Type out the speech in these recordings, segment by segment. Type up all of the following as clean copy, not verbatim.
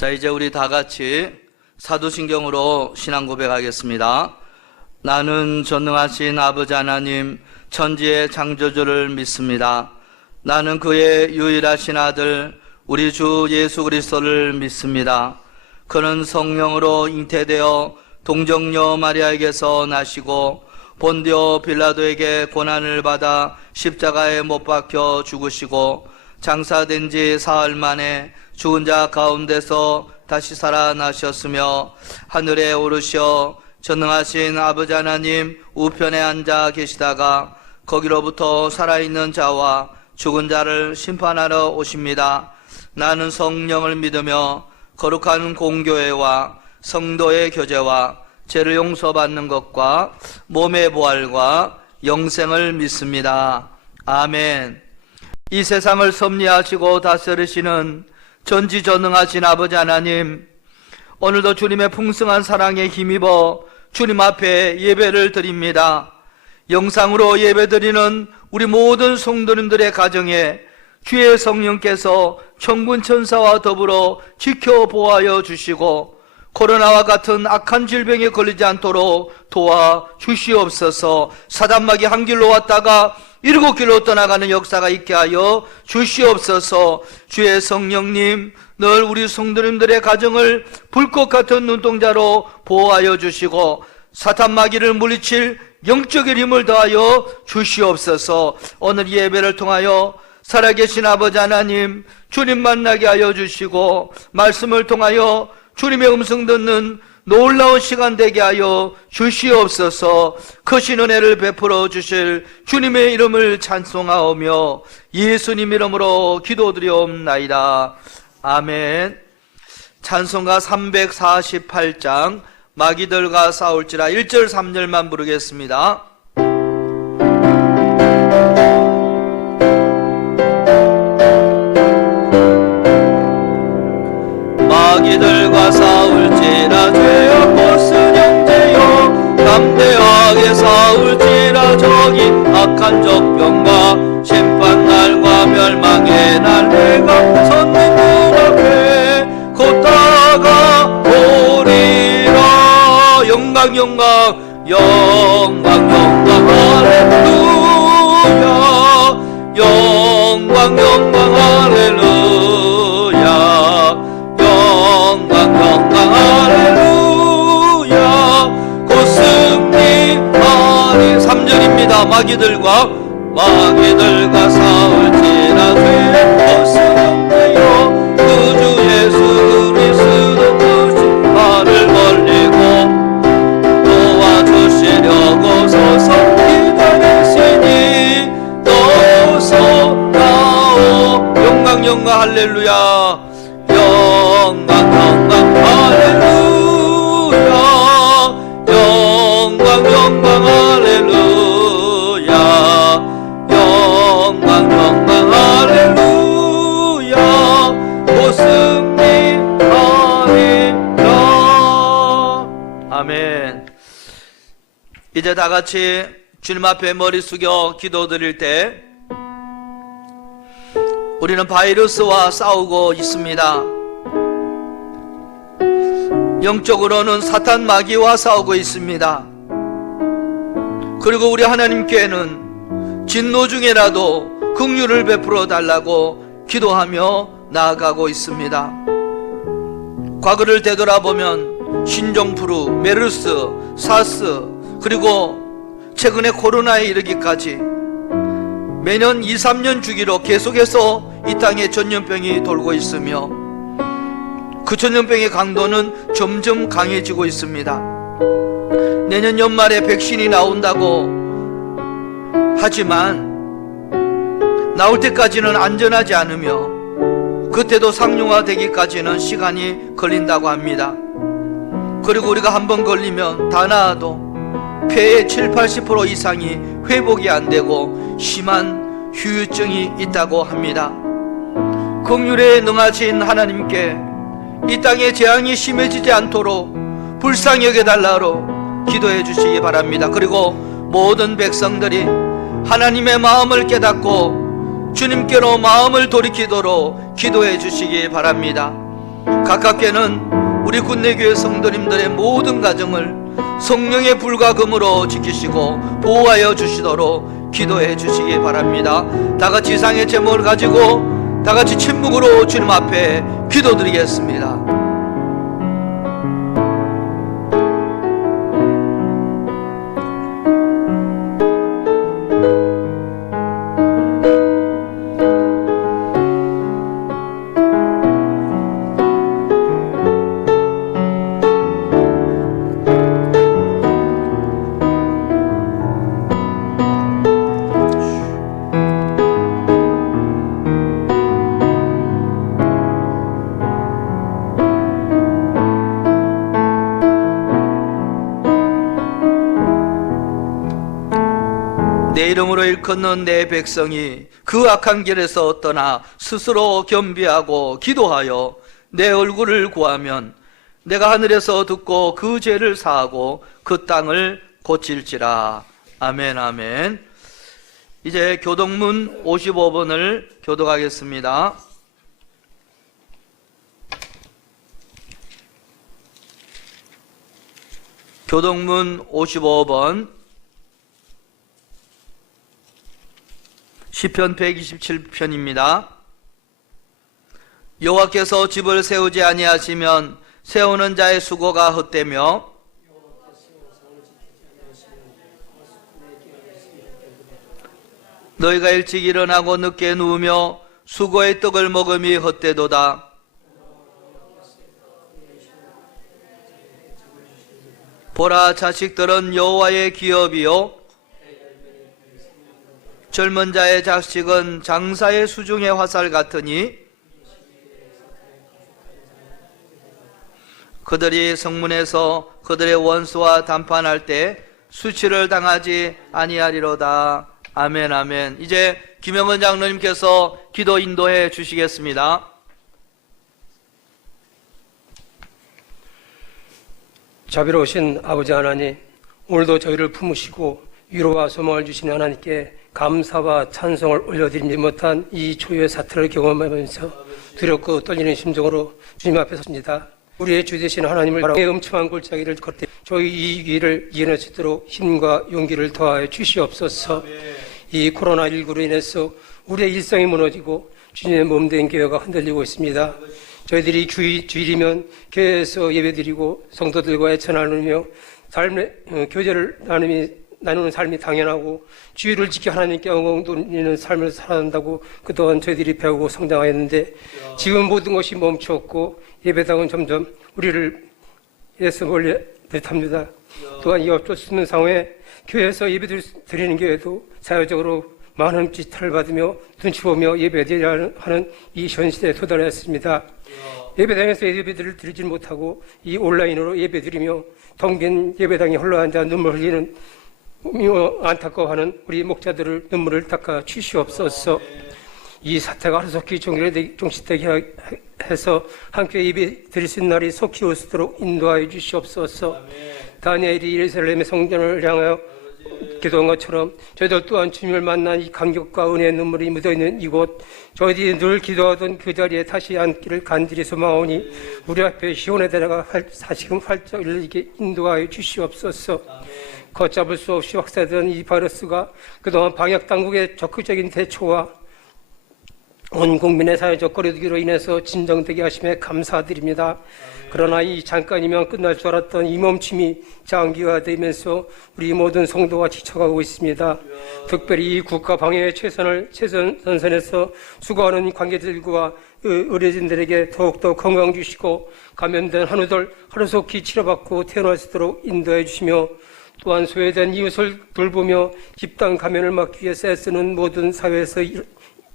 자, 이제 우리 다 같이 사도신경으로 신앙 고백하겠습니다. 나는 전능하신 아버지 하나님 천지의 창조주를 믿습니다. 나는 그의 유일하신 아들 우리 주 예수 그리스도를 믿습니다. 그는 성령으로 잉태되어 동정녀 마리아에게서 나시고 본디오 빌라도에게 고난을 받아 십자가에 못 박혀 죽으시고 장사된 지 사흘 만에 죽은 자 가운데서 다시 살아나셨으며 하늘에 오르셔 전능하신 아버지 하나님 우편에 앉아 계시다가 거기로부터 살아있는 자와 죽은 자를 심판하러 오십니다. 나는 성령을 믿으며 거룩한 공교회와 성도의 교제와 죄를 용서받는 것과 몸의 부활과 영생을 믿습니다. 아멘. 이 세상을 섭리하시고 다스리시는 전지전능하신 아버지 하나님, 오늘도 주님의 풍성한 사랑에 힘입어 주님 앞에 예배를 드립니다. 영상으로 예배드리는 우리 모든 성도님들의 가정에 주의 성령께서 천군 천사와 더불어 지켜보아여 주시고 코로나와 같은 악한 질병에 걸리지 않도록 도와 주시옵소서. 사단막이 한 길로 왔다가 7길로 떠나가는 역사가 있게 하여 주시옵소서. 주의 성령님 늘 우리 성도님들의 가정을 불꽃 같은 눈동자로 보호하여 주시고 사탄마귀를 물리칠 영적인 힘을 더하여 주시옵소서. 오늘 예배를 통하여 살아계신 아버지 하나님 주님 만나게 하여 주시고 말씀을 통하여 주님의 음성 듣는 놀라운 시간 되게 하여 주시옵소서. 크신 은혜를 베풀어 주실 주님의 이름을 찬송하오며 예수님 이름으로 기도드리옵나이다. 아멘. 찬송가 348장 마귀들과 싸울지라 1절 3절만 부르겠습니다. 마귀들과 싸울지라 죄여 벗은 형제여 담대하게 싸울지라 저기 악한 적병과 심판날과 멸망의 날 내가 섰는 눈앞에 곧 다가오리라. 영광 영광 영광 영광 할렐루야. 영광 영광 할렐루야. 마귀들과 싸울지라 죄 벗은 형제여 구주 예수 그리스도 크신 발을 벌리고 도와주시려고 서서 기다리시니 어서 나오. 영광 영광 할렐루야. 영광 영광 할렐루야. 영광 영광 할렐루야. 아멘. 이제 다 같이 주님 앞에 머리 숙여 기도드릴 때 우리는 바이러스와 싸우고 있습니다. 영적으로는 사탄 마귀와 싸우고 있습니다. 그리고 우리 하나님 께는 진노 중에라도 긍휼을 베풀어 달라고 기도하며 나아가고 있습니다. 과거를 되돌아보면 신종플루, 메르스, 사스, 그리고 최근에 코로나에 이르기까지 매년 2, 3년 주기로 계속해서 이 땅에 전염병이 돌고 있으며 그 전염병의 강도는 점점 강해지고 있습니다. 내년 연말에 백신이 나온다고 하지만 나올 때까지는 안전하지 않으며 그때도 상용화되기까지는 시간이 걸린다고 합니다. 그리고 우리가 한번 걸리면 다 나아도 폐의 70-80% 이상이 회복이 안 되고 심한 후유증이 있다고 합니다. 긍휼에 능하신 하나님께 이 땅에 재앙이 심해지지 않도록 불쌍히 여겨달라고 기도해 주시기 바랍니다. 그리고 모든 백성들이 하나님의 마음을 깨닫고 주님께로 마음을 돌이키도록 기도해 주시기 바랍니다. 가깝게는 우리 군내교회 성도님들의 모든 가정을 성령의 불과 금으로 지키시고 보호하여 주시도록 기도해 주시기 바랍니다. 다같이 이상의 제목을 가지고 다같이 침묵으로 주님 앞에 기도드리겠습니다. 내 이름으로 일컫는 내 백성이 그 악한 길에서 떠나 스스로 겸비하고 기도하여 내 얼굴을 구하면 내가 하늘에서 듣고 그 죄를 사하고 그 땅을 고칠지라. 아멘, 아멘. 이제 교독문 55번을 교독하겠습니다. 교독문 55번 시편 127편입니다. 여호와께서 집을 세우지 아니하시면 세우는 자의 수고가 헛되며 너희가 일찍 일어나고 늦게 누우며 수고의 떡을 먹음이 헛되도다. 보라, 자식들은 여호와의 기업이요 젊은 자의 자식은 장사의 수중의 화살 같으니 그들이 성문에서 그들의 원수와 담판할 때 수치를 당하지 아니하리로다. 아멘, 아멘. 이제 김영은 장로님께서 기도 인도해 주시겠습니다. 자비로우신 아버지 하나님, 오늘도 저희를 품으시고 위로와 소망을 주신 하나님께 감사와 찬송을 올려드리지 못한 이 초유의 사태를 경험하면서 두렵고 떨리는 심정으로 주님 앞에 섰습니다. 우리의 주 되신 하나님을 바라보며 음침한 골짜기를 걷되 저희 이 길을 이겨낼 수 있도록 힘과 용기를 더하여 주시옵소서. 이 코로나19로 인해서 우리의 일상이 무너지고 주님의 몸된 교회가 흔들리고 있습니다. 저희들이 주일이면 교회에서 예배드리고 성도들과 애처 나누며 삶의 교제를 나누는 삶이 당연하고 주의를 지켜 하나님께 영광 돌리는 삶을 살아간다고 그동안 저희들이 배우고 성장하였는데 지금 모든 것이 멈추었고 예배당은 점점 우리를 에서 멀리 듯합니다. 또한 이 어쩔 수 없는 상황에 교회에서 예배드리는 교회도 사회적으로 많은 지탄을 받으며 눈치 보며 예배드려야 하는 이 현 시대에 도달했습니다. 예배당에서 예배들을 드리지 못하고 이 온라인으로 예배드리며 텅 빈 예배당에 홀로 앉아 눈물 흘리는 안타까워하는 우리 목자들을 눈물을 닦아 주시옵소서. 이 사태가 하루속히 종식되게 해서 함께 예배 드릴 수 있는 날이 속히 올 수 있도록 인도하여 주시옵소서. 다니엘이 예루살렘의 성전을 향하여 기도한 것처럼 저희들 또한 주님을 만난 이 감격과 은혜의 눈물이 묻어있는 이곳, 저희들이 늘 기도하던 그 자리에 다시 앉기를 간절히 소망하오니 우리 앞에 시온의 대라가 다시금 활짝 열리게 인도하여 주시옵소서. 걷잡을 수 없이 확산되던 이 바이러스가 그동안 방역당국의 적극적인 대처와 온 국민의 사회적 거리두기로 인해서 진정되게 하심에 감사드립니다. 그러나 이 잠깐이면 끝날 줄 알았던 이 멈춤이 장기화되면서 우리 모든 성도가 지쳐가고 있습니다. 특별히 이 국가 방역의 최선선에서 수고하는 관계들과 의료진들에게 더욱더 건강 주시고 감염된 한우들 하루속히 치료받고 태어날 수 있도록 인도해 주시며 또한 소외된 이웃을 돌보며 집단 감염을 막기 위해 애쓰는 모든 사회에서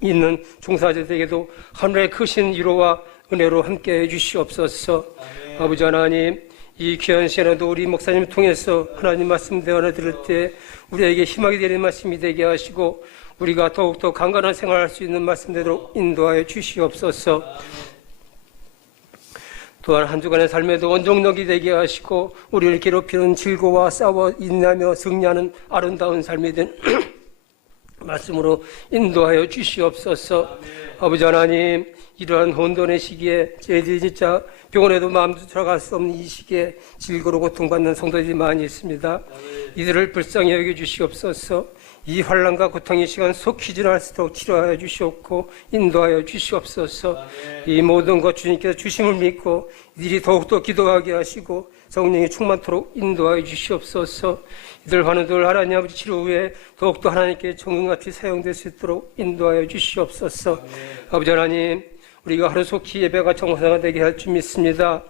있는 종사자들에게도 하늘의 크신 위로와 은혜로 함께해 주시옵소서. 아멘. 아버지 하나님, 이 귀한 시간에도 우리 목사님을 통해서 하나님 말씀 대화를 들을 때 우리에게 희망이 되는 말씀이 되게 하시고 우리가 더욱더 강건한 생활할 수 있는 말씀대로 인도하여 주시옵소서. 또한 한 주간의 삶에도 원동력이 되게 하시고 우리를 괴롭히는 질고와 싸워 인내하며 승리하는 아름다운 삶이 된 말씀으로 인도하여 주시옵소서. 아버지 하나님, 이러한 혼돈의 시기에 저희들이 진짜 병원에도 마음도 들어갈 수 없는 이 시기에 질고로 고통받는 성도들이 많이 있습니다. 이들을 불쌍히 여겨주시옵소서. 이 환난과 고통의 시간 속히 지날 수 있도록 치료하여 주시옵고 인도하여 주시옵소서. 이 모든 것 주님께서 주심을 믿고 이들이 더욱더 기도하게 하시고 성령이 충만토록 인도하여 주시옵소서. 이들 환우들 하나님 아버지 치료 후에 더욱더 하나님께 정금같이 사용될 수 있도록 인도하여 주시옵소서. 아버지 하나님, 우리가 하루속히 예배가 정상화되게 할 줄 믿습니다.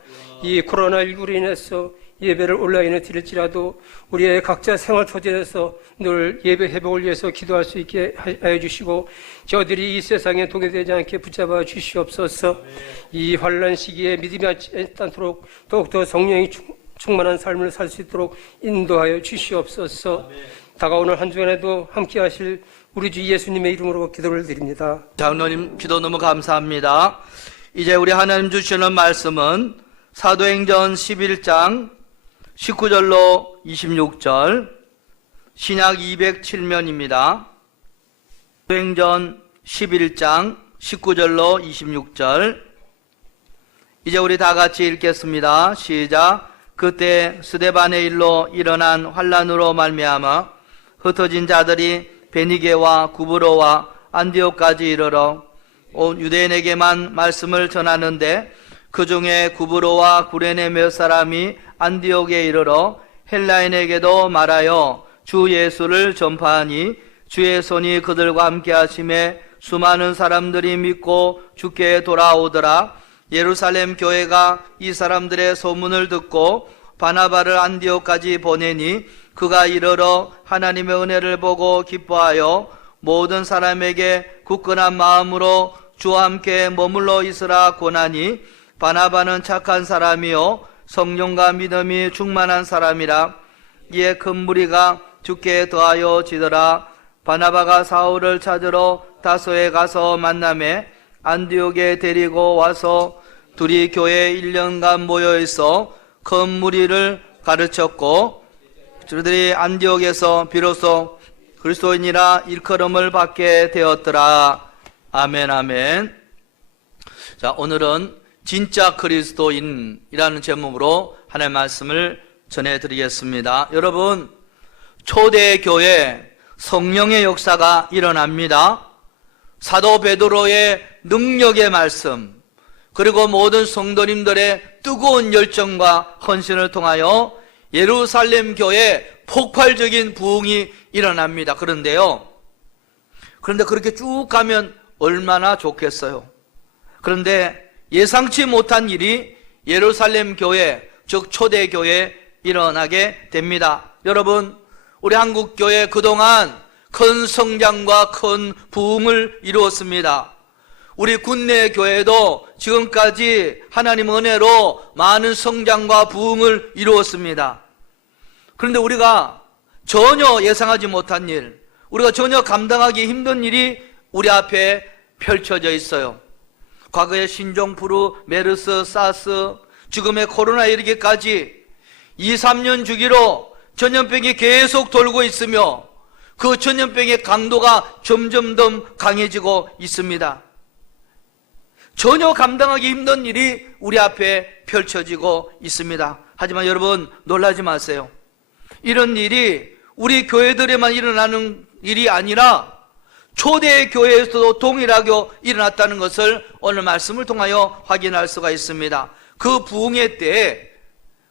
이 코로나19로 인해서 예배를 온라인에 드릴지라도 우리의 각자 생활 터전에서 늘 예배 회복을 위해서 기도할 수 있게 하여 주시고 저들이 이 세상에 동요되지 않게 붙잡아 주시옵소서. 이 환난 시기에 믿음이 않도록 더욱더 성령이 충만한 삶을 살 수 있도록 인도하여 주시옵소서. 다가오는 한 주간에도 함께 하실 우리 주 예수님의 이름으로 기도를 드립니다. 장로님 기도 너무 감사합니다. 이제 우리 하나님 주시는 말씀은 사도행전 11장 19절로 26절 신약 207면입니다. 사도행전 11장 19절로 26절 이제 우리 다 같이 읽겠습니다. 시작. 그때 스데반의 일로 일어난 환란으로 말미암아 흩어진 자들이 베니게와 구브로와 안디옥까지 이르러 온 유대인에게만 말씀을 전하는데 그 중에 구브로와 구레네 몇 사람이 안디옥에 이르러 헬라인에게도 말하여 주 예수를 전파하니 주의 손이 그들과 함께 하심에 수많은 사람들이 믿고 주께 돌아오더라. 예루살렘 교회가 이 사람들의 소문을 듣고 바나바를 안디옥까지 보내니 그가 이르러 하나님의 은혜를 보고 기뻐하여 모든 사람에게 굳건한 마음으로 주와 함께 머물러 있으라 권하니 바나바는 착한 사람이요 성령과 믿음이 충만한 사람이라. 이에 큰 무리가 주께 더하여 지더라. 바나바가 사울을 찾으러 다소에 가서 만나매 안디옥에 데리고 와서 둘이 교회에 1년간 모여있어 큰 무리를 가르쳤고 저들이 안디옥에서 비로소 그리스도인이라 일컬음을 받게 되었더라. 아멘 아멘. 자, 오늘은 진짜 그리스도인이라는 제목으로 하나님의 말씀을 전해드리겠습니다. 여러분, 초대교회 성령의 역사가 일어납니다. 사도 베드로의 능력의 말씀 그리고 모든 성도님들의 뜨거운 열정과 헌신을 통하여 예루살렘 교회에 폭발적인 부흥이 일어납니다. 그런데 그렇게 쭉 가면 얼마나 좋겠어요. 그런데 예상치 못한 일이 예루살렘 교회, 즉 초대교회에 일어나게 됩니다. 여러분, 우리 한국교회 그동안 큰 성장과 큰 부흥을 이루었습니다. 우리 국내 교회도 지금까지 하나님 은혜로 많은 성장과 부흥을 이루었습니다. 그런데 우리가 전혀 예상하지 못한 일, 우리가 전혀 감당하기 힘든 일이 우리 앞에 펼쳐져 있어요. 과거의 신종플루, 메르스, 사스, 지금의 코로나 이르기까지 2, 3년 주기로 전염병이 계속 돌고 있으며 그 전염병의 강도가 점점 더 강해지고 있습니다. 전혀 감당하기 힘든 일이 우리 앞에 펼쳐지고 있습니다. 하지만 여러분 놀라지 마세요. 이런 일이 우리 교회들에만 일어나는 일이 아니라 초대 교회에서도 동일하게 일어났다는 것을 오늘 말씀을 통하여 확인할 수가 있습니다. 그 부흥의 때에,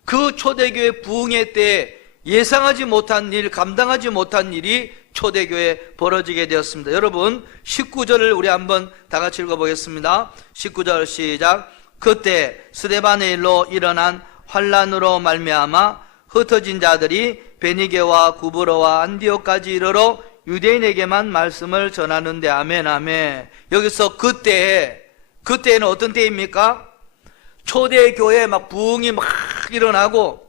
그 초대교회 부흥의 때에 예상하지 못한 일, 감당하지 못한 일이 초대교회에 벌어지게 되었습니다. 여러분 19절을 우리 한번 다 같이 읽어보겠습니다. 19절 시작. 그때 스데반의 일로 일어난 환란으로 말미암아 흩어진 자들이 베니게와 구브로와 안디옥까지 이르러 유대인에게만 말씀을 전하는데 아멘 아멘. 여기서 그때는 어떤 때입니까? 초대교회에 막 부흥이 막 일어나고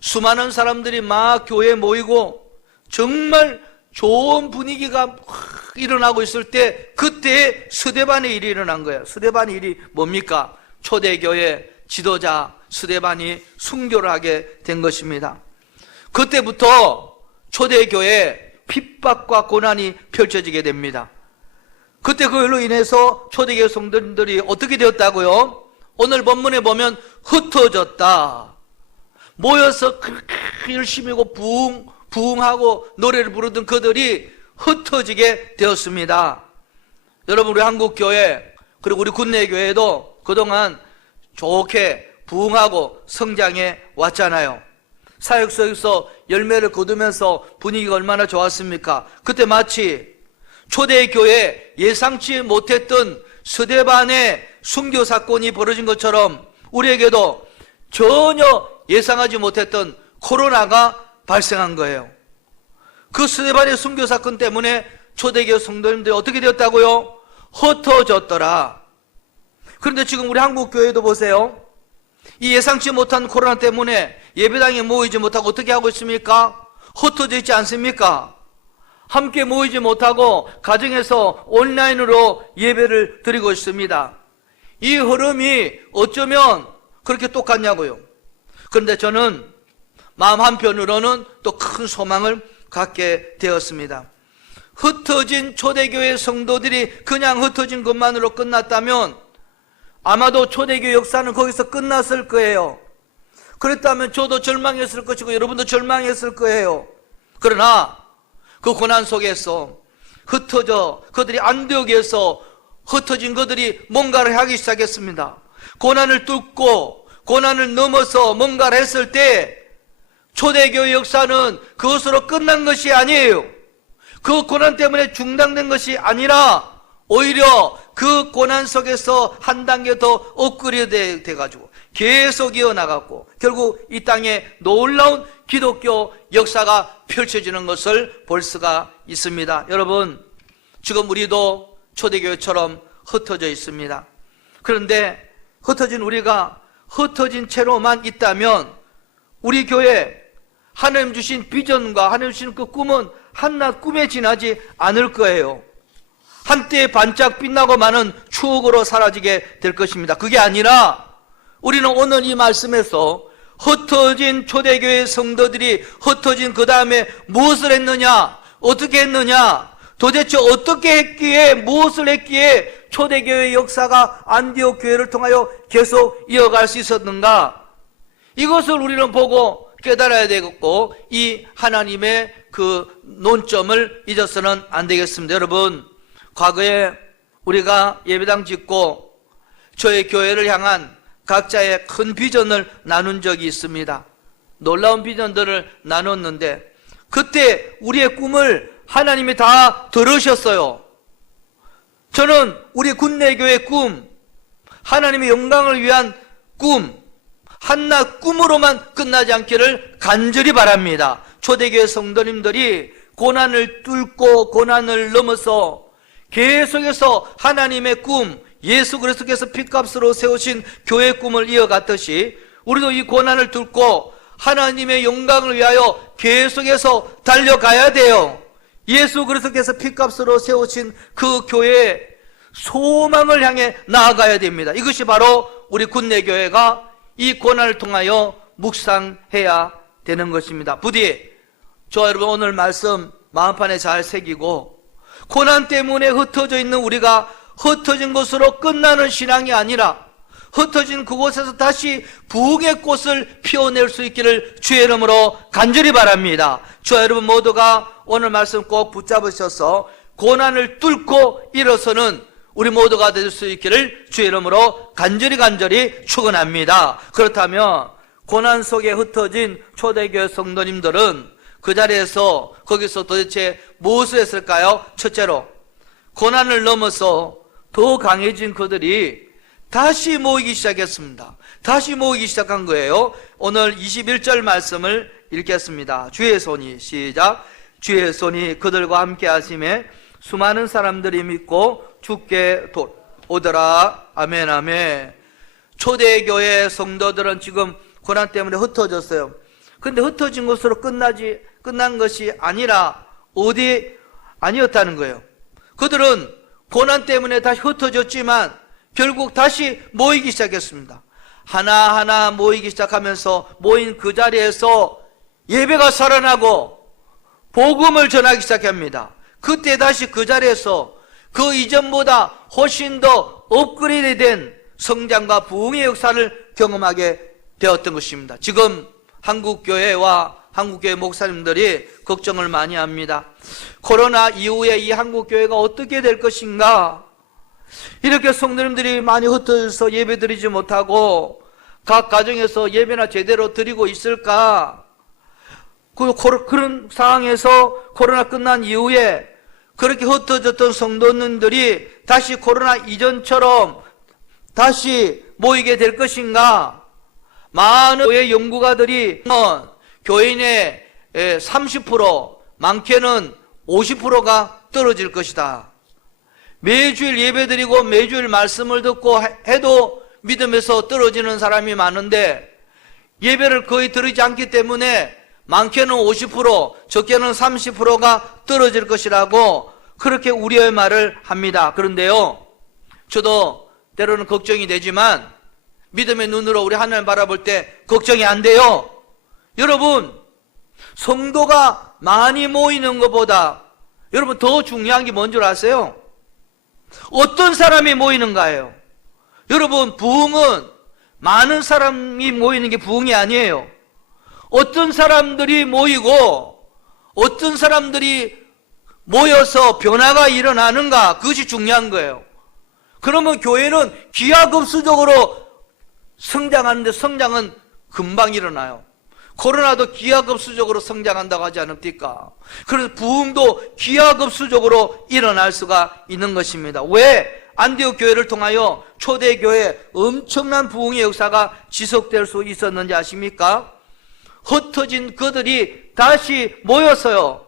수많은 사람들이 막 교회에 모이고 정말 좋은 분위기가 막 일어나고 있을 때 그때 스데반의 일이 일어난 거예요. 스데반의 일이 뭡니까? 초대교회 지도자 스데반이 순교를 하게 된 것입니다. 그때부터 초대교회 핍박과 고난이 펼쳐지게 됩니다. 그때 그걸로 인해서 초대교회 성도님들이 어떻게 되었다고요? 오늘 본문에 보면 흩어졌다. 모여서 그렇게 열심히 하고 부흥하고 노래를 부르던 그들이 흩어지게 되었습니다. 여러분, 우리 한국교회 그리고 우리 군내교회도 그동안 좋게 부흥하고 성장해 왔잖아요. 사역소에서 열매를 거두면서 분위기가 얼마나 좋았습니까? 그때 마치 초대교회 예상치 못했던 스데반의 순교 사건이 벌어진 것처럼 우리에게도 전혀 예상하지 못했던 코로나가 발생한 거예요. 그 스데반의 순교 사건 때문에 초대교회 성도님들이 어떻게 되었다고요? 흩어졌더라. 그런데 지금 우리 한국교회도 보세요. 이 예상치 못한 코로나 때문에 예배당에 모이지 못하고 어떻게 하고 있습니까? 흩어져 있지 않습니까? 함께 모이지 못하고 가정에서 온라인으로 예배를 드리고 있습니다. 이 흐름이 어쩌면 그렇게 똑같냐고요. 그런데 저는 마음 한편으로는 또 큰 소망을 갖게 되었습니다. 흩어진 초대교회 성도들이 그냥 흩어진 것만으로 끝났다면 아마도 초대교회 역사는 거기서 끝났을 거예요. 그랬다면 저도 절망했을 것이고 여러분도 절망했을 거예요. 그러나 그 고난 속에서 흩어져 그들이 안디옥에서 흩어진 그들이 뭔가를 하기 시작했습니다. 고난을 뚫고 고난을 넘어서 뭔가를 했을 때 초대교회 역사는 그것으로 끝난 것이 아니에요. 그 고난 때문에 중단된 것이 아니라 오히려 그 고난 속에서 한 단계 더 업그레이드 돼가지고 계속 이어나갔고 결국 이 땅에 놀라운 기독교 역사가 펼쳐지는 것을 볼 수가 있습니다. 여러분, 지금 우리도 초대교회처럼 흩어져 있습니다. 그런데 흩어진 우리가 흩어진 채로만 있다면 우리 교회 하나님 주신 비전과 하나님 주신 그 꿈은 한낱 꿈에 지나지 않을 거예요. 한때 반짝 빛나고 많은 추억으로 사라지게 될 것입니다. 그게 아니라 우리는 오늘 이 말씀에서 흩어진 초대교회 성도들이 흩어진 그 다음에 무엇을 했느냐, 어떻게 했느냐, 도대체 어떻게 했기에, 무엇을 했기에 초대교회 역사가 안디옥 교회를 통하여 계속 이어갈 수 있었는가, 이것을 우리는 보고 깨달아야 되겠고 이 하나님의 그 논점을 잊어서는 안 되겠습니다. 여러분, 과거에 우리가 예배당 짓고 저희 교회를 향한 각자의 큰 비전을 나눈 적이 있습니다. 놀라운 비전들을 나눴는데 그때 우리의 꿈을 하나님이 다 들으셨어요. 저는 우리 군내교회 꿈, 하나님의 영광을 위한 꿈, 한낱 꿈으로만 끝나지 않기를 간절히 바랍니다. 초대교회 성도님들이 고난을 뚫고 고난을 넘어서 계속해서 하나님의 꿈, 예수 그리스도께서 핏값으로 세우신 교회 꿈을 이어갔듯이 우리도 이 고난을 뚫고 하나님의 영광을 위하여 계속해서 달려가야 돼요. 예수 그리스도께서 핏값으로 세우신 그 교회의 소망을 향해 나아가야 됩니다. 이것이 바로 우리 군내교회가 이 고난을 통하여 묵상해야 되는 것입니다. 부디 저와 여러분 오늘 말씀 마음판에 잘 새기고 고난 때문에 흩어져 있는 우리가 흩어진 곳으로 끝나는 신앙이 아니라 흩어진 그곳에서 다시 부흥의 꽃을 피워낼 수 있기를 주의 이름으로 간절히 바랍니다. 저와 여러분 모두가 오늘 말씀 꼭 붙잡으셔서 고난을 뚫고 일어서는 우리 모두가 될 수 있기를 주의 이름으로 간절히 축원합니다. 그렇다면 고난 속에 흩어진 초대교회 성도님들은 그 자리에서 거기서 도대체 무엇을 했을까요? 첫째로 고난을 넘어서 더 강해진 그들이 다시 모이기 시작했습니다. 다시 모이기 시작한 거예요. 오늘 21절 말씀을 읽겠습니다. 주의 손이 시작. 주의 손이 그들과 함께 하심에 수많은 사람들이 믿고 주께 오더라. 아멘 아멘. 초대교회 성도들은 지금 고난 때문에 흩어졌어요. 근데 흩어진 것으로 끝난 것이 아니라 아니었다는 거예요. 그들은 고난 때문에 다시 흩어졌지만 결국 다시 모이기 시작했습니다. 하나하나 모이기 시작하면서 모인 그 자리에서 예배가 살아나고 복음을 전하기 시작합니다. 그때 다시 그 자리에서 그 이전보다 훨씬 더 업그레이드된 성장과 부흥의 역사를 경험하게 되었던 것입니다. 지금 한국교회와 한국교회 목사님들이 걱정을 많이 합니다. 코로나 이후에 이 한국교회가 어떻게 될 것인가? 이렇게 성도님들이 많이 흩어져서 예배드리지 못하고 각 가정에서 예배나 제대로 드리고 있을까? 그런 상황에서 코로나 끝난 이후에 그렇게 흩어졌던 성도님들이 다시 코로나 이전처럼 다시 모이게 될 것인가? 많은 교회 연구가들이 교인의 30%, 많게는 50%가 떨어질 것이다. 매주일 예배드리고 매주일 말씀을 듣고 해도 믿음에서 떨어지는 사람이 많은데 예배를 거의 드리지 않기 때문에 많게는 50%, 적게는 30%가 떨어질 것이라고 그렇게 우려의 말을 합니다. 그런데요, 저도 때로는 걱정이 되지만 믿음의 눈으로 우리 하나님 바라볼 때 걱정이 안 돼요. 여러분, 성도가 많이 모이는 것보다 여러분 더 중요한 게 뭔 줄 아세요? 어떤 사람이 모이는가예요. 여러분, 부흥은 많은 사람이 모이는 게 부흥이 아니에요. 어떤 사람들이 모이고 어떤 사람들이 모여서 변화가 일어나는가, 그것이 중요한 거예요. 그러면 교회는 기하급수적으로 성장하는데 성장은 금방 일어나요. 코로나도 기하급수적으로 성장한다고 하지 않습니까? 그래서 부흥도 기하급수적으로 일어날 수가 있는 것입니다. 왜 안디옥 교회를 통하여 초대교회 엄청난 부흥의 역사가 지속될 수 있었는지 아십니까? 흩어진 그들이 다시 모여서요,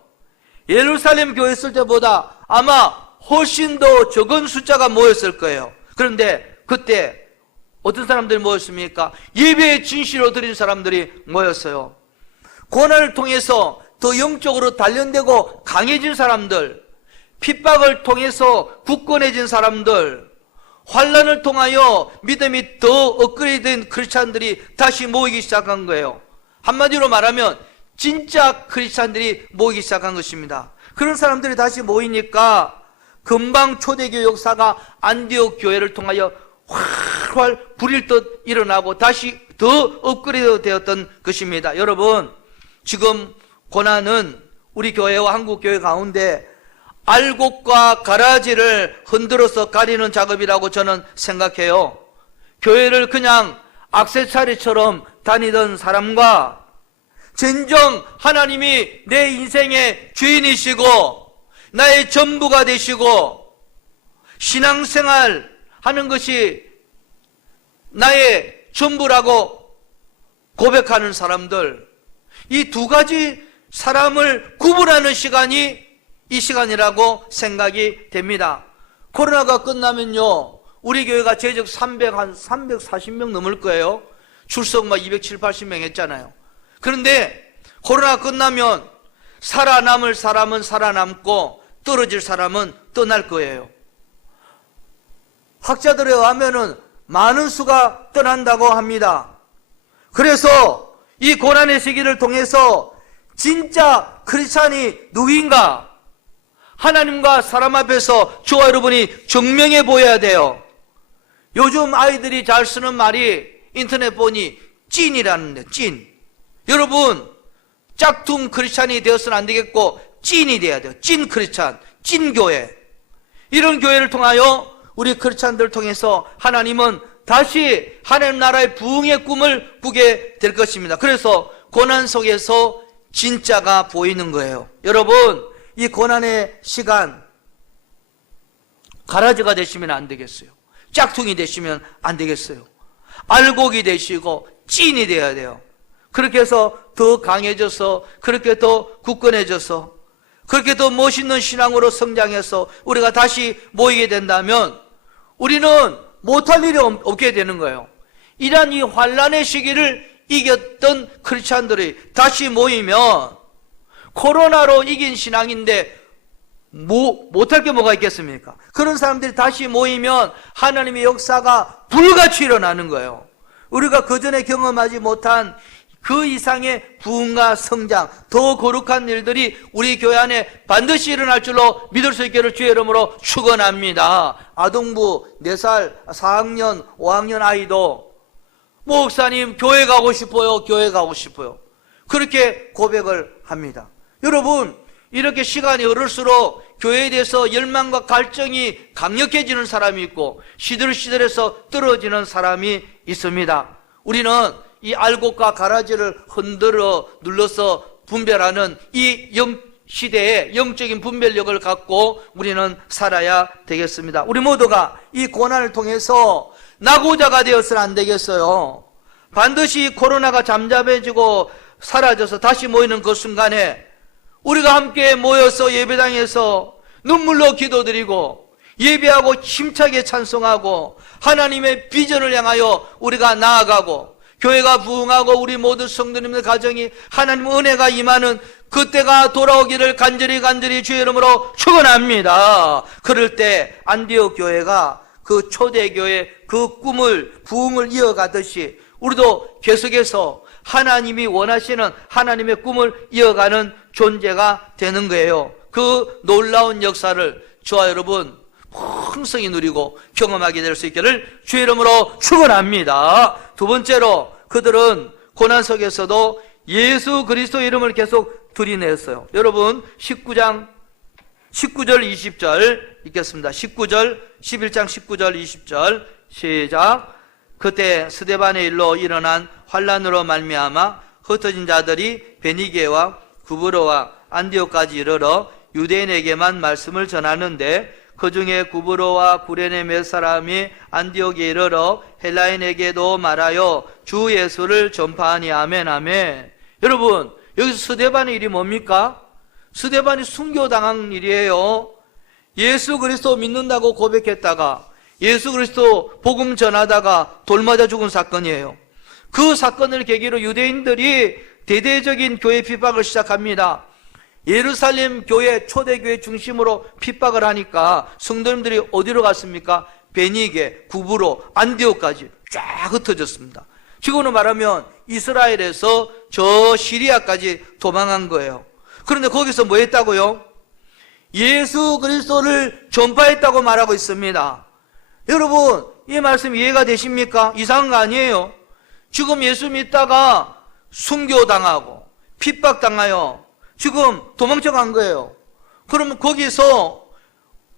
예루살렘 교회 있을 때보다 아마 훨씬 더 적은 숫자가 모였을 거예요. 그런데 그때 어떤 사람들이 모였습니까? 예배의 진실로 드린 사람들이 모였어요. 고난을 통해서 더 영적으로 단련되고 강해진 사람들, 핍박을 통해서 굳건해진 사람들, 환난을 통하여 믿음이 더 업그레이드된 크리스찬들이 다시 모이기 시작한 거예요. 한마디로 말하면 진짜 크리스찬들이 모이기 시작한 것입니다. 그런 사람들이 다시 모이니까 금방 초대교회 역사가 안디옥 교회를 통하여 활활 불일 듯 일어나고 다시 더 업그레이드 되었던 것입니다. 여러분, 지금 고난은 우리 교회와 한국교회 가운데 알곡과 가라지를 흔들어서 가리는 작업이라고 저는 생각해요. 교회를 그냥 액세서리처럼 다니던 사람과 진정 하나님이 내 인생의 주인이시고 나의 전부가 되시고 신앙생활 하는 것이 나의 전부라고 고백하는 사람들, 이 두 가지 사람을 구분하는 시간이 이 시간이라고 생각이 됩니다. 코로나가 끝나면요, 우리 교회가 재적 340명 넘을 거예요. 출석 막 270, 80명 했잖아요. 그런데 코로나가 끝나면 살아남을 사람은 살아남고 떨어질 사람은 떠날 거예요. 학자들에 의하면은 많은 수가 떠난다고 합니다. 그래서 이 고난의 시기를 통해서 진짜 크리스찬이 누구인가? 하나님과 사람 앞에서 저와 여러분이 증명해 보여야 돼요. 요즘 아이들이 잘 쓰는 말이 인터넷 보니 찐이라는데, 찐. 여러분, 짝퉁 크리스찬이 되어서는 안 되겠고 찐이 돼야 돼요. 찐 크리스찬, 찐 교회. 이런 교회를 통하여 우리 크리스찬들을 통해서 하나님은 다시 하나님 나라의 부흥의 꿈을 꾸게 될 것입니다. 그래서 고난 속에서 진짜가 보이는 거예요. 여러분, 이 고난의 시간 가라지가 되시면 안 되겠어요. 짝퉁이 되시면 안 되겠어요. 알곡이 되시고 찐이 되어야 돼요. 그렇게 해서 더 강해져서, 그렇게 더 굳건해져서, 그렇게 더 멋있는 신앙으로 성장해서 우리가 다시 모이게 된다면 우리는 못할 일이 없게 되는 거예요. 이러한 이 환난의 시기를 이겼던 크리스찬들이 다시 모이면, 코로나로 이긴 신앙인데 못할 게 뭐가 있겠습니까? 그런 사람들이 다시 모이면 하나님의 역사가 불같이 일어나는 거예요. 우리가 그전에 경험하지 못한 그 이상의 부흥과 성장, 더 거룩한 일들이 우리 교회 안에 반드시 일어날 줄로 믿을 수 있기를 주의 이름으로 축원합니다. 아동부 4살, 4학년, 5학년 아이도 목사님 교회 가고 싶어요. 교회 가고 싶어요. 그렇게 고백을 합니다. 여러분, 이렇게 시간이 흐를수록 교회에 대해서 열망과 갈증이 강력해지는 사람이 있고 시들시들해서 떨어지는 사람이 있습니다. 우리는 이 알곡과 가라지를 흔들어 눌러서 분별하는 이 시대의 영적인 분별력을 갖고 우리는 살아야 되겠습니다. 우리 모두가 이 고난을 통해서 낙오자가 되어서는 안 되겠어요. 반드시 코로나가 잠잠해지고 사라져서 다시 모이는 그 순간에 우리가 함께 모여서 예배당에서 눈물로 기도드리고 예배하고 힘차게 찬송하고 하나님의 비전을 향하여 우리가 나아가고 교회가 부흥하고 우리 모든 성도님들 가정이 하나님 은혜가 임하는 그때가 돌아오기를 간절히 주의 이름으로 축원합니다. 그럴 때 안디옥 교회가 그 초대교회 그 꿈을 부흥을 이어가듯이 우리도 계속해서 하나님이 원하시는 하나님의 꿈을 이어가는 존재가 되는 거예요. 그 놀라운 역사를 저와 여러분 풍성히 누리고 경험하게 될 수 있기를 주의 이름으로 축원합니다. 두 번째로 그들은 고난 속에서도 예수 그리스도 이름을 계속 들이냈어요. 여러분 19절 20절 읽겠습니다. 11장 19절 20절 시작. 그때 스데반의 일로 일어난 환란으로 말미암아 흩어진 자들이 베니게와 구브로와 안디옥까지 이르러 유대인에게만 말씀을 전하는데 그 중에 구브로와 구레네 몇 사람이 안디옥에 이르러 헬라인에게도 말하여 주 예수를 전파하니 아멘 아멘. 여러분 여기서 스데반의 일이 뭡니까? 스데반이 순교당한 일이에요. 예수 그리스도 믿는다고 고백했다가 예수 그리스도 복음 전하다가 돌 맞아 죽은 사건이에요. 그 사건을 계기로 유대인들이 대대적인 교회 핍박을 시작합니다. 예루살렘 교회 초대교회 중심으로 핍박을 하니까 성도님들이 어디로 갔습니까? 베니게, 구브로, 안디옥까지 쫙 흩어졌습니다. 지금으로 말하면 이스라엘에서 저 시리아까지 도망한 거예요. 그런데 거기서 뭐 했다고요? 예수 그리스도를 전파했다고 말하고 있습니다. 여러분 이 말씀 이해가 되십니까? 이상한 거 아니에요. 지금 예수 믿다가 순교당하고 핍박당하여 지금 도망쳐 간 거예요. 그러면 거기서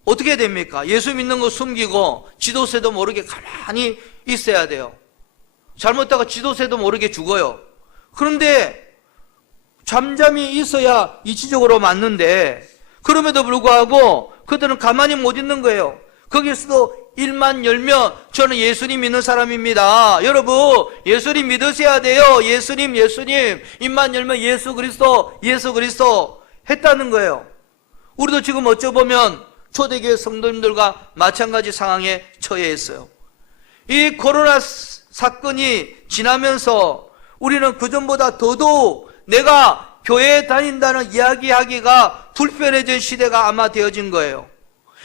어떻게 됩니까? 예수 믿는 거 숨기고 지도세도 모르게 가만히 있어야 돼요. 잘못다가 지도세도 모르게 죽어요. 그런데 잠잠히 있어야 이치적으로 맞는데 그럼에도 불구하고 그들은 가만히 못 있는 거예요. 거기서도 일만 열면 저는 예수님 믿는 사람입니다. 여러분 예수님 믿으셔야 돼요. 예수님 입만 열면 예수 그리스도 했다는 거예요. 우리도 지금 어쩌보면 초대교회 성도님들과 마찬가지 상황에 처해 있어요. 이 코로나 사건이 지나면서 우리는 그전보다 더더욱 내가 교회에 다닌다는 이야기하기가 불편해진 시대가 아마 되어진 거예요.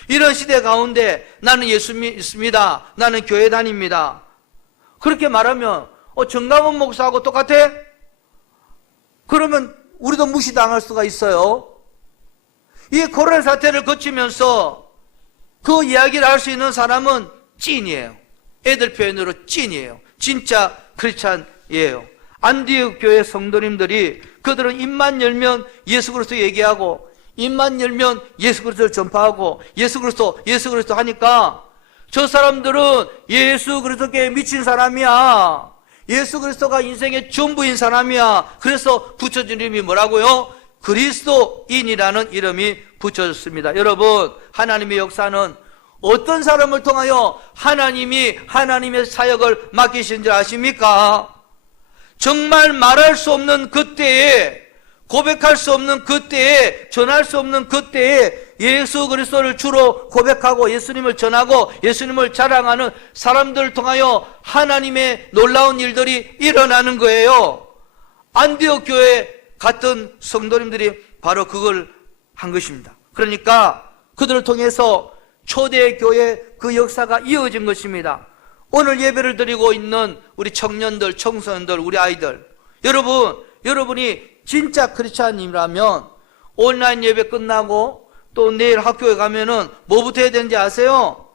이런 시대 가운데 나는 예수 믿습니다. 나는 교회 다닙니다. 그렇게 말하면 정강원 목사하고 똑같아? 그러면 우리도 무시당할 수가 있어요. 이 코로나 사태를 거치면서 그 이야기를 할 수 있는 사람은 찐이에요. 애들 표현으로 찐이에요. 진짜 크리스찬이에요. 안디옥 교회 성도님들이 그들은 입만 열면 예수 그리스도 얘기하고 입만 열면 예수 그리스도를 전파하고 예수 그리스도 하니까 저 사람들은 예수 그리스도께 미친 사람이야. 예수 그리스도가 인생의 전부인 사람이야. 그래서 붙여준 이름이 뭐라고요? 그리스도인이라는 이름이 붙여졌습니다. 여러분 하나님의 역사는 어떤 사람을 통하여 하나님이 하나님의 사역을 맡기신 줄 아십니까? 정말 말할 수 없는 그때에 고백할 수 없는 그때에 전할 수 없는 그때에 예수 그리스도를 주로 고백하고 예수님을 전하고 예수님을 자랑하는 사람들을 통하여 하나님의 놀라운 일들이 일어나는 거예요. 안디옥 교회 같은 성도님들이 바로 그걸 한 것입니다. 그러니까 그들을 통해서 초대교회 그 역사가 이어진 것입니다. 오늘 예배를 드리고 있는 우리 청년들, 청소년들, 우리 아이들 여러분이 진짜 크리스찬이라면 온라인 예배 끝나고 또 내일 학교에 가면은 뭐부터 해야 되는지 아세요?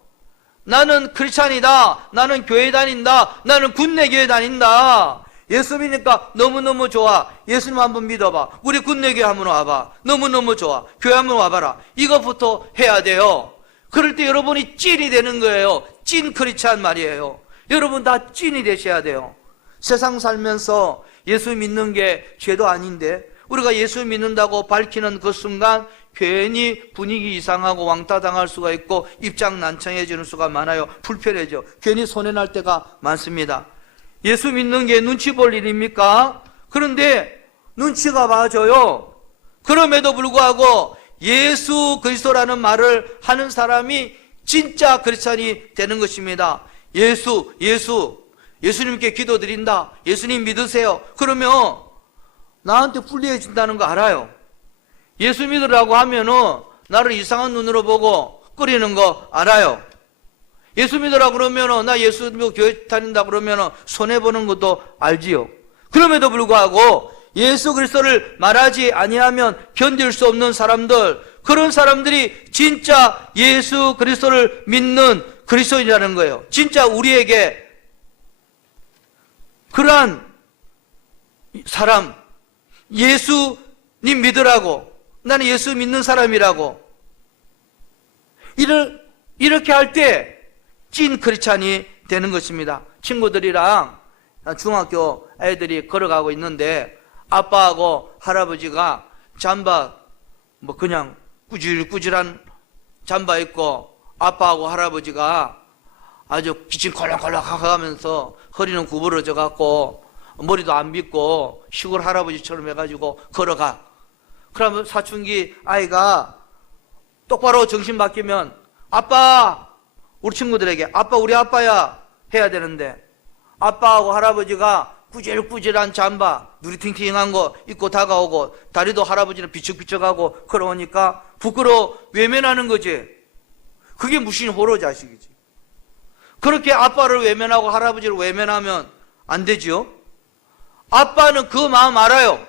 나는 크리스찬이다. 나는 교회 다닌다. 나는 군내교회 다닌다. 예수 믿으니까 너무너무 좋아. 예수님 한번 믿어봐. 우리 군내교회 한번 와봐. 너무너무 좋아. 교회 한번 와봐라. 이것부터 해야 돼요. 그럴 때 여러분이 찐이 되는 거예요. 찐 크리스찬 말이에요. 여러분 다 찐이 되셔야 돼요. 세상 살면서 예수 믿는 게 죄도 아닌데 우리가 예수 믿는다고 밝히는 그 순간 괜히 분위기 이상하고 왕따 당할 수가 있고 입장 난처해지는 수가 많아요. 불편해져. 괜히 손해날 때가 많습니다. 예수 믿는 게 눈치 볼 일입니까? 그런데 눈치가 봐져요. 그럼에도 불구하고 예수 그리스도라는 말을 하는 사람이 진짜 크리스찬이 되는 것입니다. 예수님께 기도드린다. 예수님 믿으세요. 그러면 나한테 불리해진다는 거 알아요. 예수 믿으라고 하면은 나를 이상한 눈으로 보고 꺼리는 거 알아요. 예수 믿으라고 그러면은 나 예수 믿고 교회 다닌다 그러면은 손해보는 것도 알지요. 그럼에도 불구하고 예수 그리스도를 말하지 아니하면 견딜 수 없는 사람들, 그런 사람들이 진짜 예수 그리스도를 믿는 그리스도인이라는 거예요. 진짜 우리에게 그러한 사람, 예수님 믿으라고, 나는 예수 믿는 사람이라고 이렇게 할 때 찐 크리스찬이 되는 것입니다. 친구들이랑 중학교 애들이 걸어가고 있는데 아빠하고 할아버지가 잠바 그냥 꾸질꾸질한 잠바 입고 아빠하고 할아버지가 아주 기침 콜록콜록 하면서 허리는 구부러져 갖고 머리도 안 빗고 시골 할아버지처럼 해가지고 걸어가. 그러면 사춘기 아이가 똑바로 정신 바뀌면 아빠, 우리 친구들에게 아빠 우리 아빠야 해야 되는데 아빠하고 할아버지가 꾸질꾸질한 잠바 누리팅팅한 거 입고 다가오고 다리도 할아버지는 비쩍비쩍하고 걸어오니까 부끄러워 외면하는 거지. 그게 무슨 호로 자식이지. 그렇게 아빠를 외면하고 할아버지를 외면하면 안 되죠. 아빠는 그 마음 알아요.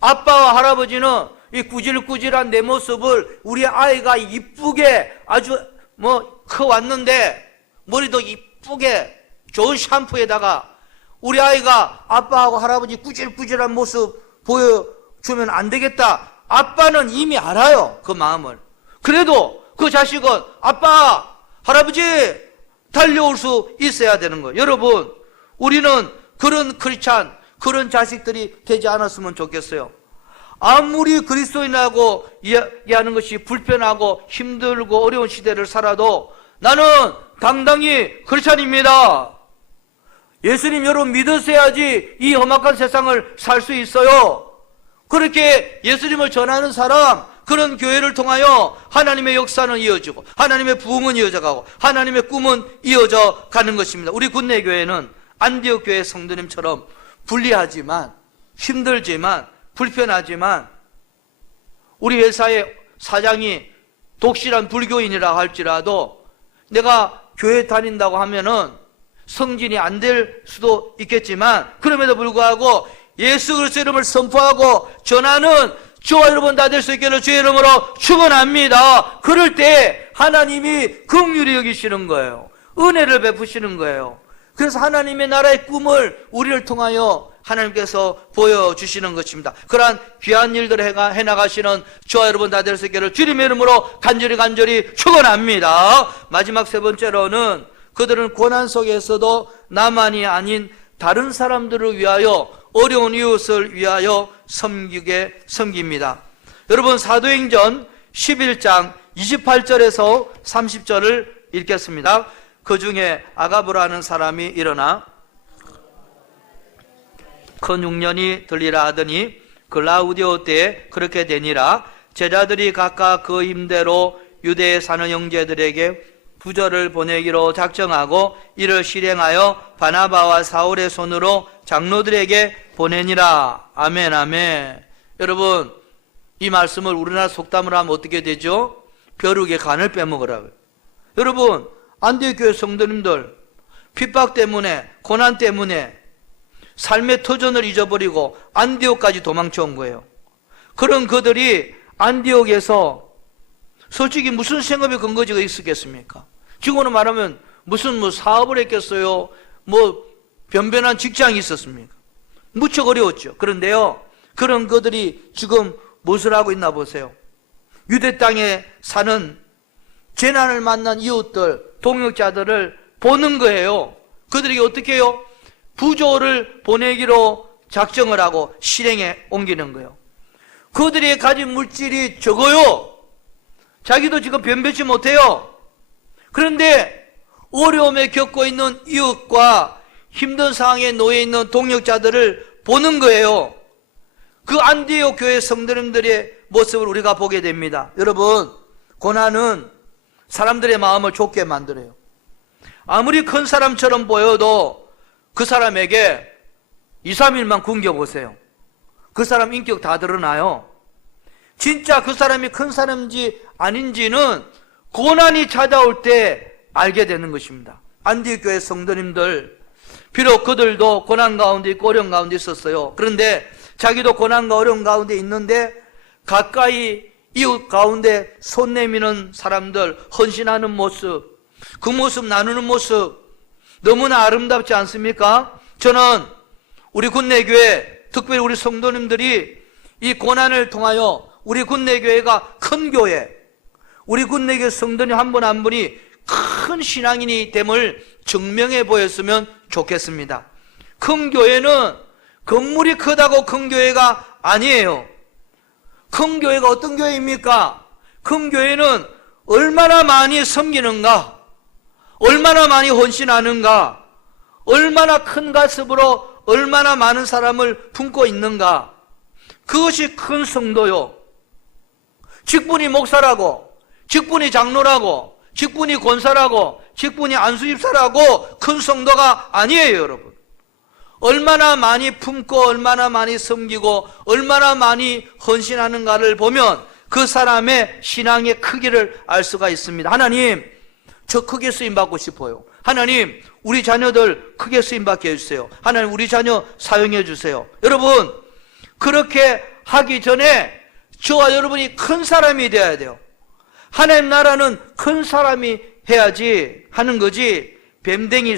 아빠와 할아버지는 이 꾸질꾸질한 내 모습을 우리 아이가 이쁘게 아주 커왔는데 머리도 이쁘게 좋은 샴푸에다가 우리 아이가 아빠하고 할아버지 꾸질꾸질한 모습 보여주면 안 되겠다. 아빠는 이미 알아요. 그 마음을. 그래도 그 자식은 아빠, 할아버지 달려올 수 있어야 되는 거예요. 여러분, 우리는 그런 크리스찬, 그런 자식들이 되지 않았으면 좋겠어요. 아무리 그리스도인하고 이야기하는 것이 불편하고 힘들고 어려운 시대를 살아도 나는 당당히 크리스찬입니다. 예수님 여러분 믿으셔야지 이 험악한 세상을 살 수 있어요. 그렇게 예수님을 전하는 사람, 그런 교회를 통하여 하나님의 역사는 이어지고 하나님의 부흥은 이어져가고 하나님의 꿈은 이어져 가는 것입니다. 우리 군내교회는 안디옥 교회 성도님처럼 불리하지만 힘들지만 불편하지만 우리 회사의 사장이 독실한 불교인이라 할지라도 내가 교회 다닌다고 하면은 성진이 안 될 수도 있겠지만 그럼에도 불구하고 예수 그리스도의 이름을 선포하고 전하는 저와 여러분 다 될 수 있기를 주의 이름으로 축원합니다. 그럴 때 하나님이 긍휼히 여기시는 거예요. 은혜를 베푸시는 거예요. 그래서 하나님의 나라의 꿈을 우리를 통하여 하나님께서 보여주시는 것입니다. 그러한 귀한 일들을 해나가시는 저와 여러분 다 될 수 있기를 주님의 이름으로 간절히 축원합니다. 마지막 세 번째로는 그들은 고난 속에서도 나만이 아닌 다른 사람들을 위하여 어려운 이웃을 위하여 섬깁니다. 여러분 사도행전 11장 28절에서 30절을 읽겠습니다. 그 중에 아가브라는 사람이 일어나 큰 흉년이 들리라 하더니 글라우디오 때에 그렇게 되니라. 제자들이 각각 그 힘대로 유대에 사는 형제들에게 부절을 보내기로 작정하고 이를 실행하여 바나바와 사울의 손으로 장로들에게 보내니라. 아멘 아멘. 여러분 이 말씀을 우리나라 속담으로 하면 어떻게 되죠? 벼룩의 간을 빼먹으라고요. 여러분 안디옥 교회 성도님들 핍박 때문에 고난 때문에 삶의 터전을 잊어버리고 안디옥까지 도망쳐 온 거예요. 그런 그들이 안디옥에서 솔직히 무슨 생업의 근거지가 있었겠습니까? 지금으로 말하면 무슨 사업을 했겠어요? 변변한 직장이 있었습니까? 무척 어려웠죠. 그런데요, 그런 그들이 지금 무엇을 하고 있나 보세요. 유대 땅에 사는 재난을 만난 이웃들, 동역자들을 보는 거예요. 그들에게 어떻게 해요? 부조를 보내기로 작정을 하고 실행에 옮기는 거예요. 그들이 가진 물질이 적어요. 자기도 지금 변변치 못해요. 그런데 어려움에 겪고 있는 이웃과 힘든 상황에 놓여 있는 동역자들을 보는 거예요. 그 안디옥 교회 성도님들의 모습을 우리가 보게 됩니다. 여러분, 고난은 사람들의 마음을 좁게 만들어요. 아무리 큰 사람처럼 보여도 그 사람에게 2, 3일만 굶겨보세요. 그 사람 인격 다 드러나요. 진짜 그 사람이 큰 사람인지 아닌지는 고난이 찾아올 때 알게 되는 것입니다. 안디옥 교회 성도님들, 비록 그들도 고난 가운데 있고 어려운 가운데 있었어요. 그런데 자기도 고난과 어려운 가운데 있는데 가까이 이웃 가운데 손 내미는 사람들, 헌신하는 모습, 그 모습 나누는 모습 너무나 아름답지 않습니까? 저는 우리 군내교회, 특별히 우리 성도님들이 이 고난을 통하여 우리 군내교회가 큰 교회, 우리 군내교회 성도님 한 분 한 분이 큰 신앙인이 됨을 증명해 보였으면 좋겠습니다. 큰 교회는 건물이 크다고 큰 교회가 아니에요. 큰 교회가 어떤 교회입니까? 큰 교회는 얼마나 많이 섬기는가, 얼마나 많이 헌신하는가, 얼마나 큰 가슴으로 얼마나 많은 사람을 품고 있는가, 그것이 큰 성도요. 직분이 목사라고, 직분이 장로라고, 직분이 권사라고, 직분이 안수집사라고 큰 성도가 아니에요, 여러분. 얼마나 많이 품고 얼마나 많이 섬기고 얼마나 많이 헌신하는가를 보면 그 사람의 신앙의 크기를 알 수가 있습니다. 하나님, 저 크게 쓰임받고 싶어요. 하나님, 우리 자녀들 크게 쓰임받게 해주세요. 하나님, 우리 자녀 사용해 주세요. 여러분, 그렇게 하기 전에 저와 여러분이 큰 사람이 되어야 돼요. 하나님 나라는 큰 사람이 해야지 하는 거지 뱀댕이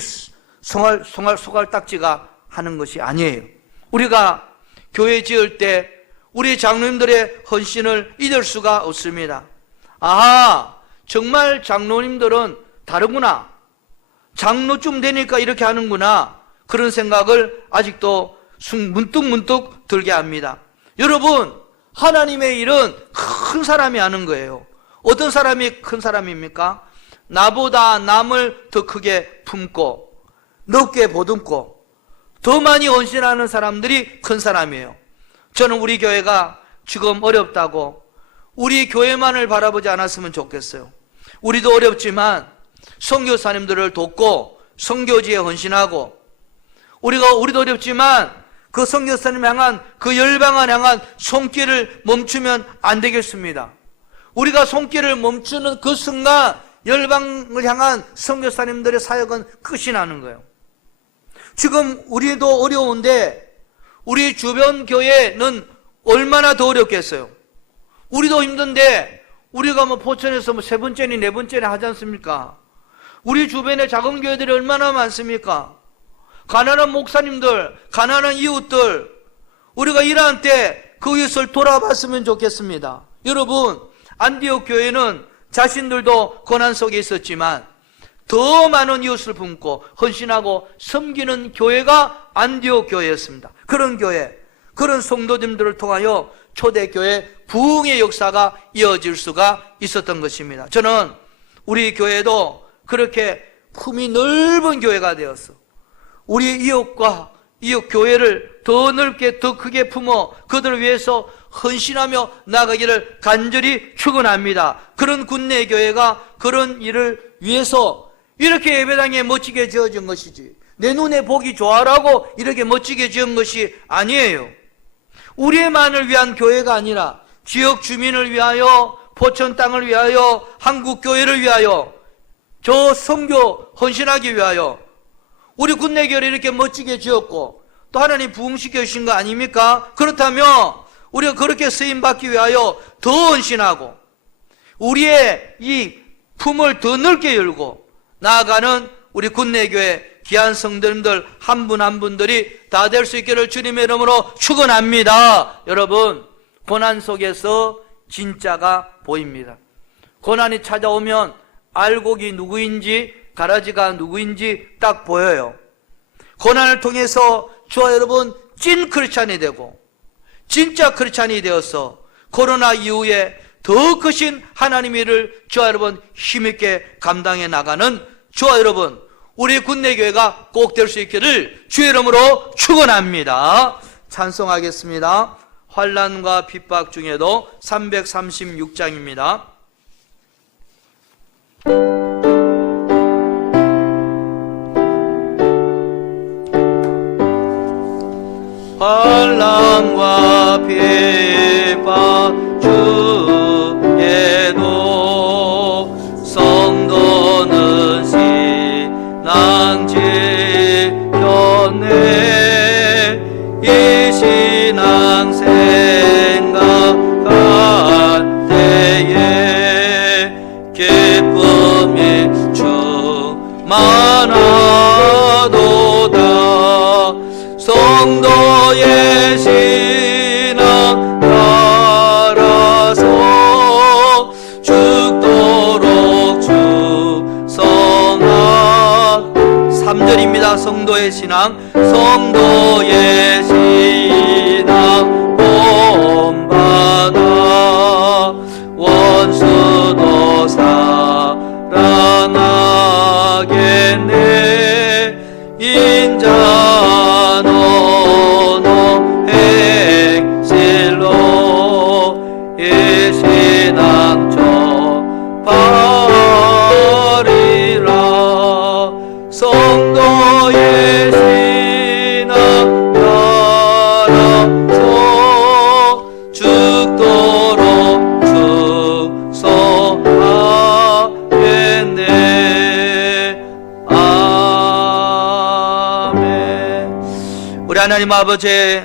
소갈딱지가 하는 것이 아니에요. 우리가 교회 지을 때 우리 장로님들의 헌신을 잊을 수가 없습니다. 아하, 정말 장로님들은 다르구나, 장로쯤 되니까 이렇게 하는구나, 그런 생각을 아직도 문득문득 들게 합니다. 여러분, 하나님의 일은 큰 사람이 하는 거예요. 어떤 사람이 큰 사람입니까? 나보다 남을 더 크게 품고 넓게 보듬고 더 많이 헌신하는 사람들이 큰 사람이에요. 저는 우리 교회가 지금 어렵다고 우리 교회만을 바라보지 않았으면 좋겠어요. 우리도 어렵지만 선교사님들을 돕고 선교지에 헌신하고, 우리도 어렵지만 그 선교사님 향한 그 열방을 향한 손길을 멈추면 안 되겠습니다. 우리가 손길을 멈추는 그 순간 열방을 향한 선교사님들의 사역은 끝이 나는 거예요. 지금 우리도 어려운데 우리 주변 교회는 얼마나 더 어렵겠어요. 우리도 힘든데 우리가 포천에서 세 번째니 네 번째니 하지 않습니까? 우리 주변에 작은 교회들이 얼마나 많습니까? 가난한 목사님들, 가난한 이웃들, 우리가 일할 때 그 이웃을 돌아봤으면 좋겠습니다. 여러분, 안디옥 교회는 자신들도 고난 속에 있었지만 더 많은 이웃을 품고 헌신하고 섬기는 교회가 안디옥 교회였습니다. 그런 교회, 그런 성도님들을 통하여 초대교회 부흥의 역사가 이어질 수가 있었던 것입니다. 저는 우리 교회도 그렇게 품이 넓은 교회가 되었어. 우리 이웃과 이웃 교회를 더 넓게 더 크게 품어 그들을 위해서 헌신하며 나가기를 간절히 축원합니다. 그런 군내 교회가 그런 일을 위해서 이렇게 예배당에 멋지게 지어진 것이지, 내 눈에 보기 좋아라고 이렇게 멋지게 지은 것이 아니에요. 우리만을 위한 교회가 아니라 지역 주민을 위하여, 포천 땅을 위하여, 한국 교회를 위하여, 저 선교 헌신하기 위하여 우리 군내교회를 이렇게 멋지게 지었고 또 하나님 부흥시켜 주신 거 아닙니까? 그렇다면 우리가 그렇게 쓰임받기 위하여 더 헌신하고 우리의 이 품을 더 넓게 열고 나아가는 우리 군내교회 귀한 성도님들 한 분 한 분들이 다 될 수 있기를 주님의 이름으로 축원합니다. 여러분, 고난 속에서 진짜가 보입니다. 고난이 찾아오면 알곡이 누구인지 가라지가 누구인지 딱 보여요. 고난을 통해서 저와 여러분 찐 크리스찬이 되고 진짜 크리스찬이 되어서 코로나 이후에 더 크신 하나님의 일을 저와 여러분 힘있게 감당해 나가는 저와 여러분 우리 군내교회가 꼭 될 수 있기를 주의 이름으로 축원합니다. 찬송하겠습니다. 환난과 핍박 중에도 336장입니다. 환난과 핍박 중에도 성도는 신앙 지켰네. 이 신앙 생각할 때에 기쁨이 충만하도다. 성도의 신앙 따라서 죽도록 충성하. 3절입니다. 성도의 신앙, 성도의 신앙 본받아 원수도 사랑하겠네. 인자 너너 행실로 이 신앙 전파리라. 성도의 신앙 따라서 죽도록 충성하겠네. 아멘. 우리 하나님 아버지,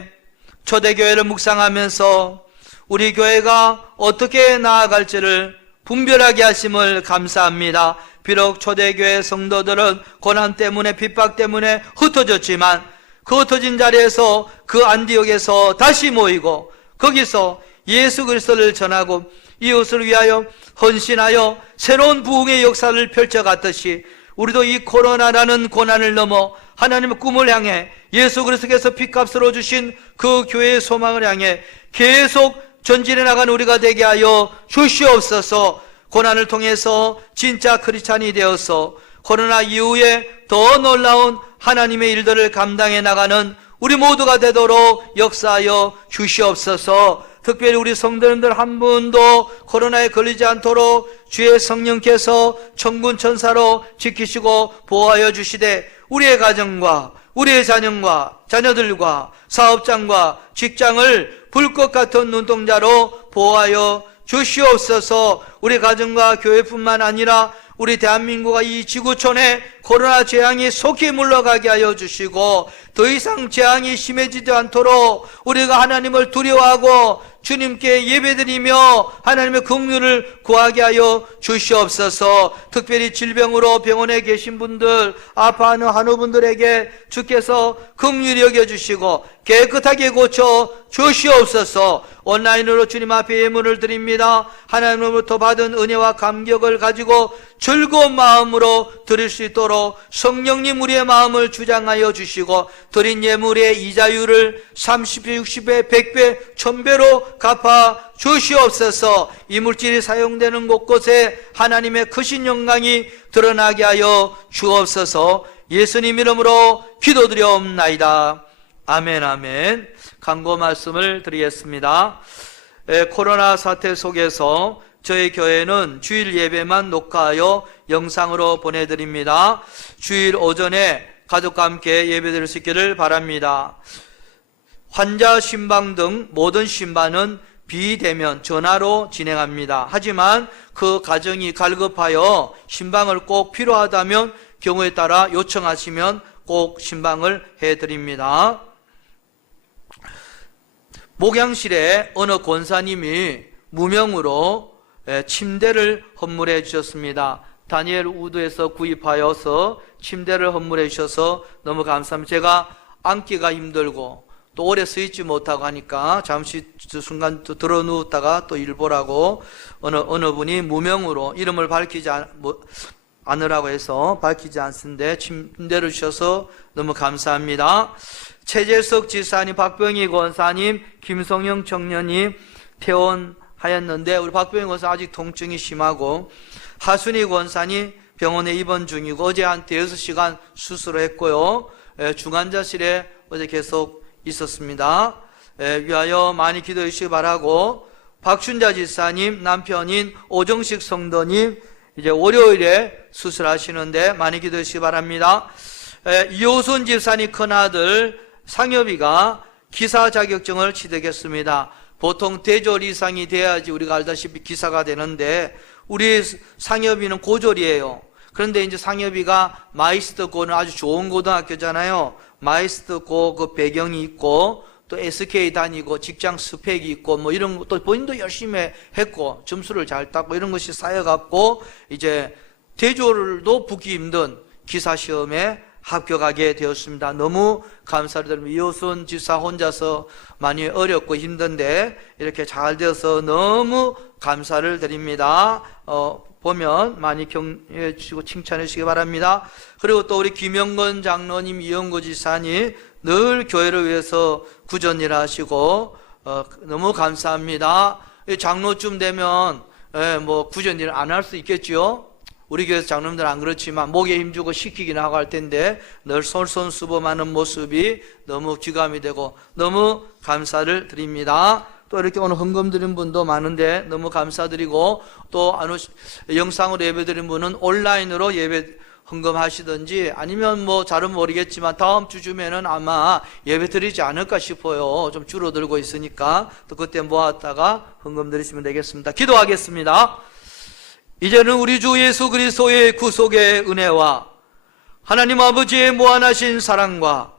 초대교회를 묵상하면서 우리 교회가 어떻게 나아갈지를 분별하게 하심을 감사합니다. 비록 초대교회 성도들은 고난 때문에 핍박 때문에 흩어졌지만 그 흩어진 자리에서 그 안디옥에서 다시 모이고 거기서 예수 그리스도를 전하고 이웃을 위하여 헌신하여 새로운 부흥의 역사를 펼쳐갔듯이 우리도 이 코로나라는 고난을 넘어 하나님의 꿈을 향해 예수 그리스도께서 핏값으로 주신 그 교회의 소망을 향해 계속 전진해 나가는 우리가 되게 하여 주시옵소서. 고난을 통해서 진짜 크리스찬이 되어서 코로나 이후에 더 놀라운 하나님의 일들을 감당해 나가는 우리 모두가 되도록 역사하여 주시옵소서. 특별히 우리 성도님들 한 분도 코로나에 걸리지 않도록 주의 성령께서 천군 천사로 지키시고 보호하여 주시되 우리의 가정과 우리의 자녀과 자녀들과 사업장과 직장을 불꽃 같은 눈동자로 보호하여 주시옵소서. 우리 가정과 교회뿐만 아니라 우리 대한민국과 이 지구촌에 코로나 재앙이 속히 물러가게 하여 주시고 더 이상 재앙이 심해지지 않도록 우리가 하나님을 두려워하고 주님께 예배드리며 하나님의 긍휼을 구하게 하여 주시옵소서. 특별히 질병으로 병원에 계신 분들, 아파하는 한우분들에게 주께서 긍휼히 여겨주시고 깨끗하게 고쳐 주시옵소서. 온라인으로 주님 앞에 예물을 드립니다. 하나님으로부터 받은 은혜와 감격을 가지고 즐거운 마음으로 드릴 수 있도록 성령님 우리의 마음을 주장하여 주시고 드린 예물의 이자율을 30배, 60배, 100배, 1000배로 갚아 주시옵소서. 이 물질이 사용되는 곳곳에 하나님의 크신 영광이 드러나게 하여 주옵소서. 예수님 이름으로 기도드려옵나이다. 아멘, 아멘. 간구 말씀을 드리겠습니다. 코로나 사태 속에서 저희 교회는 주일 예배만 녹화하여 영상으로 보내드립니다. 주일 오전에 가족과 함께 예배드릴 수 있기를 바랍니다. 환자 신방 등 모든 신방은 비대면 전화로 진행합니다. 하지만 그 가정이 갈급하여 신방을 꼭 필요하다면 경우에 따라 요청하시면 꼭 신방을 해드립니다. 목양실에 어느 권사님이 무명으로 침대를 헌물해 주셨습니다. 다니엘 우드에서 구입하여서 침대를 헌물해 주셔서 너무 감사합니다. 제가 앉기가 힘들고 또 오래 서 있지 못하고 하니까 잠시 순간 들어 누웠다가 또 일 보라고 어느 분이 무명으로 이름을 밝히지 않으라고 해서 밝히지 않습니다. 침대를 주셔서 너무 감사합니다. 최재석 지사님, 박병희 권사님, 김성영 청년님 퇴원하였는데 우리 박병희 권사 아직 통증이 심하고 하순희 권사님 병원에 입원 중이고 어제 한 6시간 수술을 했고요. 중환자실에 어제 계속 있었습니다. 위하여 많이 기도해 주시기 바라고 박춘자 지사님 남편인 오정식 성도님 이제 월요일에 수술하시는데 많이 기도해 주시기 바랍니다. 이호순 집사님 큰아들 상엽이가 기사 자격증을 취득했습니다. 보통 대졸 이상이 돼야지 우리가 알다시피 기사가 되는데 우리 상엽이는 고졸이에요. 그런데 이제 상엽이가 마이스터고는 아주 좋은 고등학교잖아요. 마이스터고 그 배경이 있고 또 SK 다니고 직장 스펙이 있고 뭐 이런 것도 본인도 열심히 했고 점수를 잘 땄고 이런 것이 쌓여갖고 이제 대졸도 붙기 힘든 기사시험에 합격하게 되었습니다. 너무 감사를 드립니다. 이호순 지사 혼자서 많이 어렵고 힘든데 이렇게 잘 되어서 너무 감사를 드립니다. 보면 많이 격려해 주시고 칭찬해 주시기 바랍니다. 그리고 또 우리 김영건 장로님, 이영구 지사님 늘 교회를 위해서 구전일 하시고 너무 감사합니다. 장로쯤 되면 뭐 구전일 안 할 수 있겠죠. 우리 교회에서 장로님들 안 그렇지만 목에 힘주고 시키긴 하고 할 텐데 늘 솔선수범하는 모습이 너무 귀감이 되고 너무 감사를 드립니다. 또 이렇게 오늘 헌금 드린 분도 많은데 너무 감사드리고 또 영상으로 예배 드린 분은 온라인으로 예배 헌금하시든지 아니면 뭐 잘은 모르겠지만 다음 주쯤에는 아마 예배 드리지 않을까 싶어요. 좀 줄어들고 있으니까 또 그때 모았다가 헌금 드리시면 되겠습니다. 기도하겠습니다. 이제는 우리 주 예수 그리스도의 구속의 은혜와 하나님 아버지의 무한하신 사랑과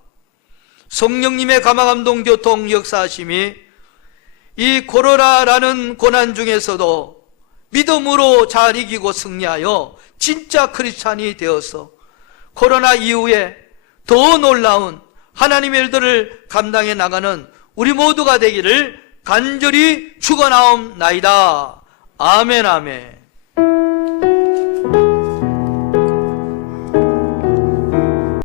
성령님의 감화감동 교통 역사하심이 이 코로나라는 고난 중에서도 믿음으로 잘 이기고 승리하여 진짜 크리스찬이 되어서 코로나 이후에 더 놀라운 하나님의 일들을 감당해 나가는 우리 모두가 되기를 간절히 축원하옵나이다. 아멘 아멘.